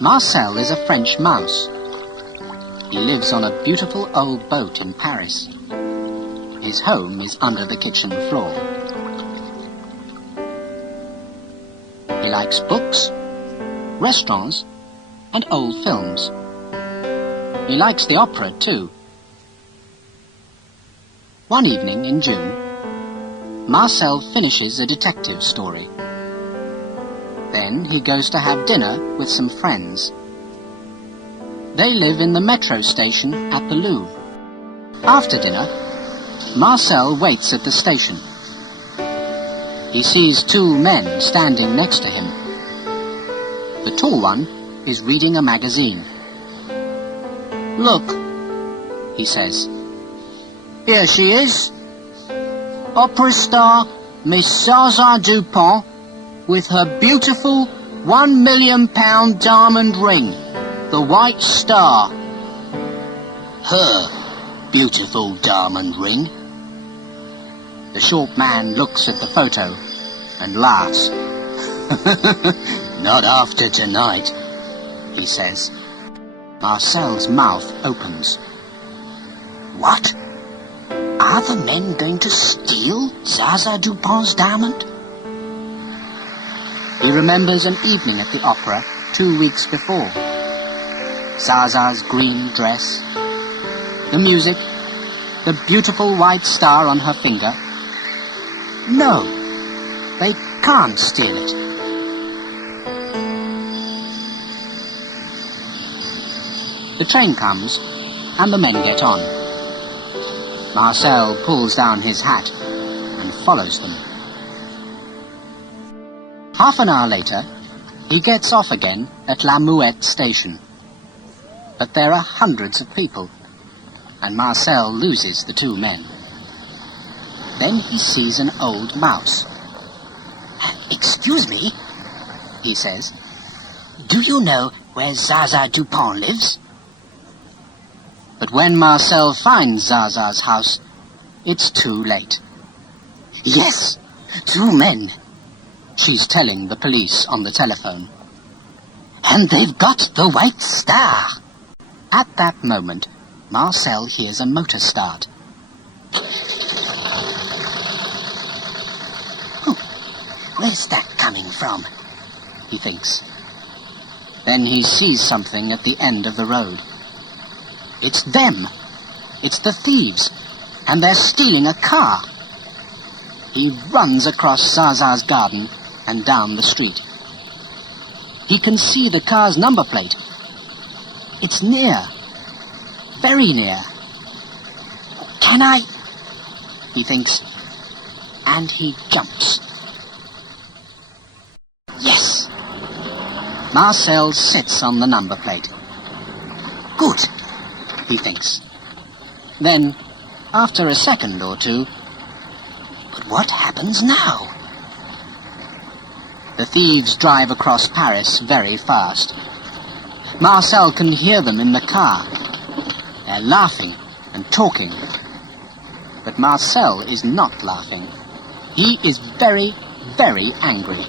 Marcel is a French mouse. He lives on a beautiful old boat in Paris. His home is under the kitchen floor. He likes books, restaurants, and old films. He likes the opera too. One evening in June, Marcel finishes a detective story. Then he goes to have dinner with some friends. They live in the metro station at the Louvre. After dinner, Marcel waits at the station. He sees two men standing next to him. The tall one is reading a magazine. "Look," he says. "Here she is. Opera star Miss Zaza Dupont with her beautiful £1 million diamond ring, the White Star." "Her beautiful diamond ring?" The short man looks at the photo and laughs. "Not after tonight," he says. Marcel's mouth opens. What? Are the men going to steal Zaza Dupont's diamond? He remembers an evening at the opera 2 weeks before. Zaza's green dress, the music, the beautiful white star on her finger. No, they can't steal it. The train comes, and the men get on. Marcel pulls down his hat and follows them. Half an hour later, he gets off again at La Muette station. But there are hundreds of people, and Marcel loses the two men. Then he sees an old mouse. "Excuse me," he says. "Do you know where Zaza Dupont lives?" But when Marcel finds Zaza's house, it's too late. "Yes, two men," she's telling the police on the telephone. "And they've got the White Star." At that moment, Marcel hears a motor start. "Where's that coming from?" he thinks. Then he sees something at the end of the road. It's them. It's the thieves, and they're stealing a car. He runs across Zaza's garden and down the street. He can see the car's number plate. It's near, very near. "Can I?" he thinks, and he jumps. Yes! Marcel sits on the number plate. Good, he thinks. Then, after a second or two, but what happens now? The thieves drive across Paris very fast. Marcel can hear them in the car. They're laughing and talking. But Marcel is not laughing. He is very, very angry.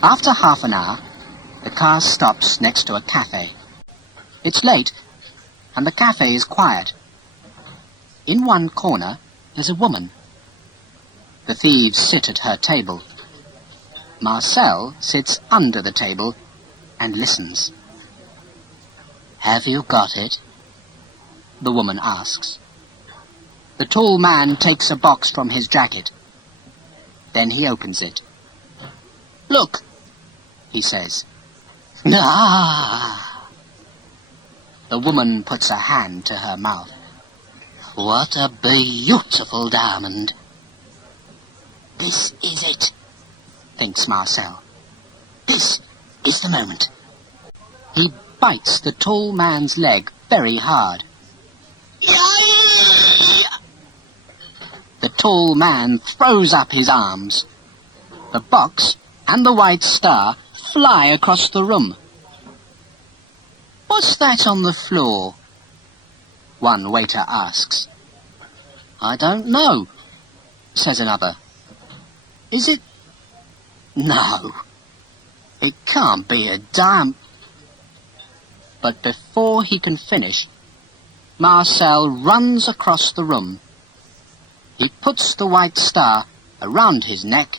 After half an hour, the car stops next to a cafe. It's late, and the cafe is quiet. In one corner, there's a woman. The thieves sit at her table. Marcel sits under the table and listens. "Have you got it?" the woman asks. The tall man takes a box from his jacket. Then he opens it. "Look," he says. "Ah!" The woman puts a hand to her mouth. "What a beautiful diamond." "This is it," thinks Marcel. "This is the moment." He bites the tall man's leg very hard. The tall man throws up his arms. The box and the White Star fly across the room. "What's that on the floor?" one waiter asks. "I don't know," says another. "Is it?" "No." It can't be a diamond. But before he can finish, Marcel runs across the room. He puts the white star around his neck.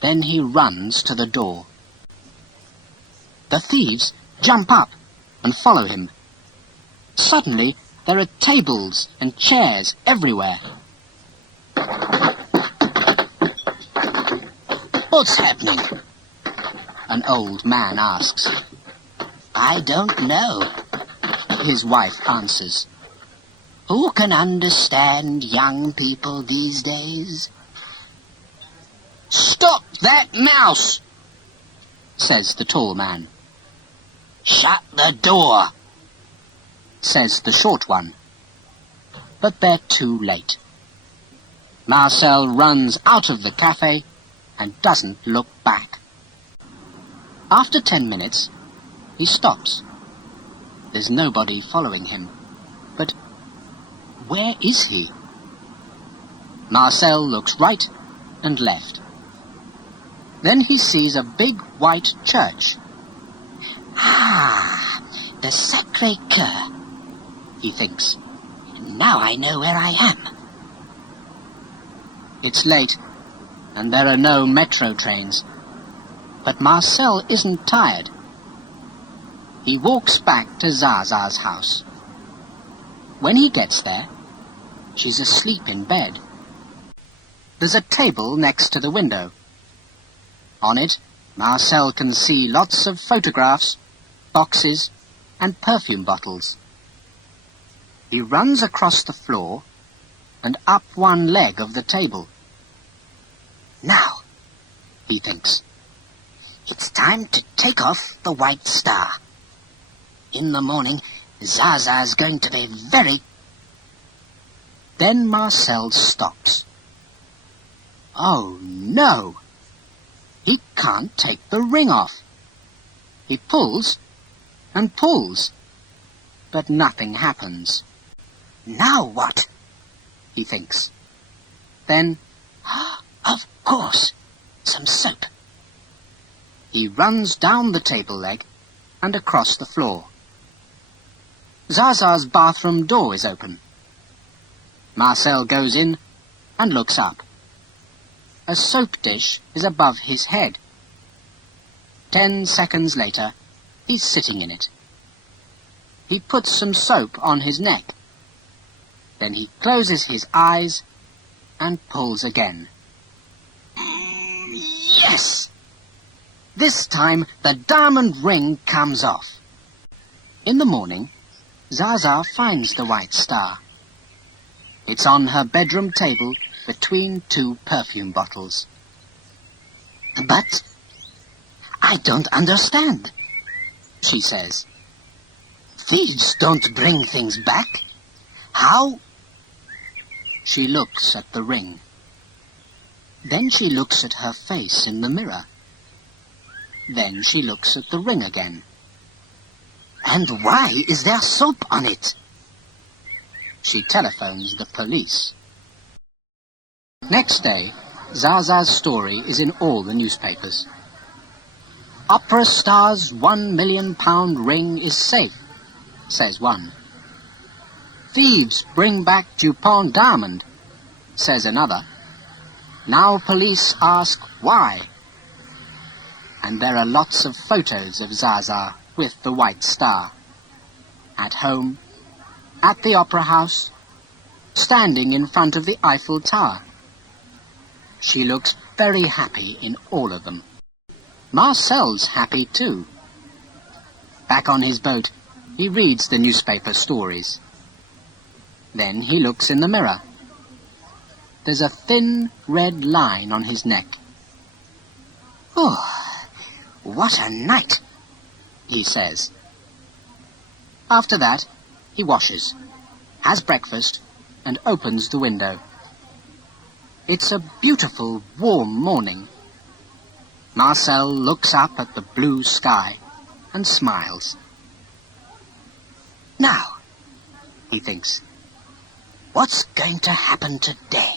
Then he runs to the door. The thieves jump up and follow him. Suddenly, there are tables and chairs everywhere. "What's happening?" an old man asks. "I don't know," his wife answers. "Who can understand young people these days?" "Stop that mouse!" says the tall man. "Shut the door!" says the short one. But they're too late. Marcel runs out of the cafe and doesn't look back. After 10 minutes, he stops. There's nobody following him. But where is he? Marcel looks right and left. Then he sees a big white church. "Ah, the Sacré-Cœur," he thinks. "Now I know where I am." It's late, and there are no metro trains. But Marcel isn't tired. He walks back to Zaza's house. When he gets there, she's asleep in bed. There's a table next to the window. On it, Marcel can see lots of photographs, boxes, and perfume bottles. He runs across the floor and up one leg of the table. "Now," he thinks, "it's time to take off the white star. In the morning, Zaza's going to be very..." Then Marcel stops. Oh no! He can't take the ring off. He pulls and pulls, but nothing happens. "Now what?" he thinks. Then, of course, some soap. He runs down the table leg and across the floor. Zaza's bathroom door is open. Marcel goes in and looks up. A soap dish is above his head. 10 seconds later, he's sitting in it. He puts some soap on his neck. Then he closes his eyes and pulls again. Yes! This time the diamond ring comes off. In the morning, Zaza finds the white star. It's on her bedroom table between 2 perfume bottles. "But I don't understand," she says. "Thieves don't bring things back. How?" She looks at the ring. Then she looks at her face in the mirror. Then she looks at the ring again. "And why is there soap on it?" She telephones the police. Next day, Zaza's story is in all the newspapers. "Opera star's £1 million ring is safe," says one. "Thieves bring back Dupont diamond," says another. "Now police ask why." And there are lots of photos of Zaza with the white star. At home, at the opera house, standing in front of the Eiffel Tower. She looks very happy in all of them. Marcel's happy too. Back on his boat, he reads the newspaper stories. Then he looks in the mirror. There's a thin red line on his neck. "Oh, what a night," he says. After that, he washes, has breakfast, and opens the window. It's a beautiful, warm morning. Marcel looks up at the blue sky and smiles. "Now," he thinks, "what's going to happen today?"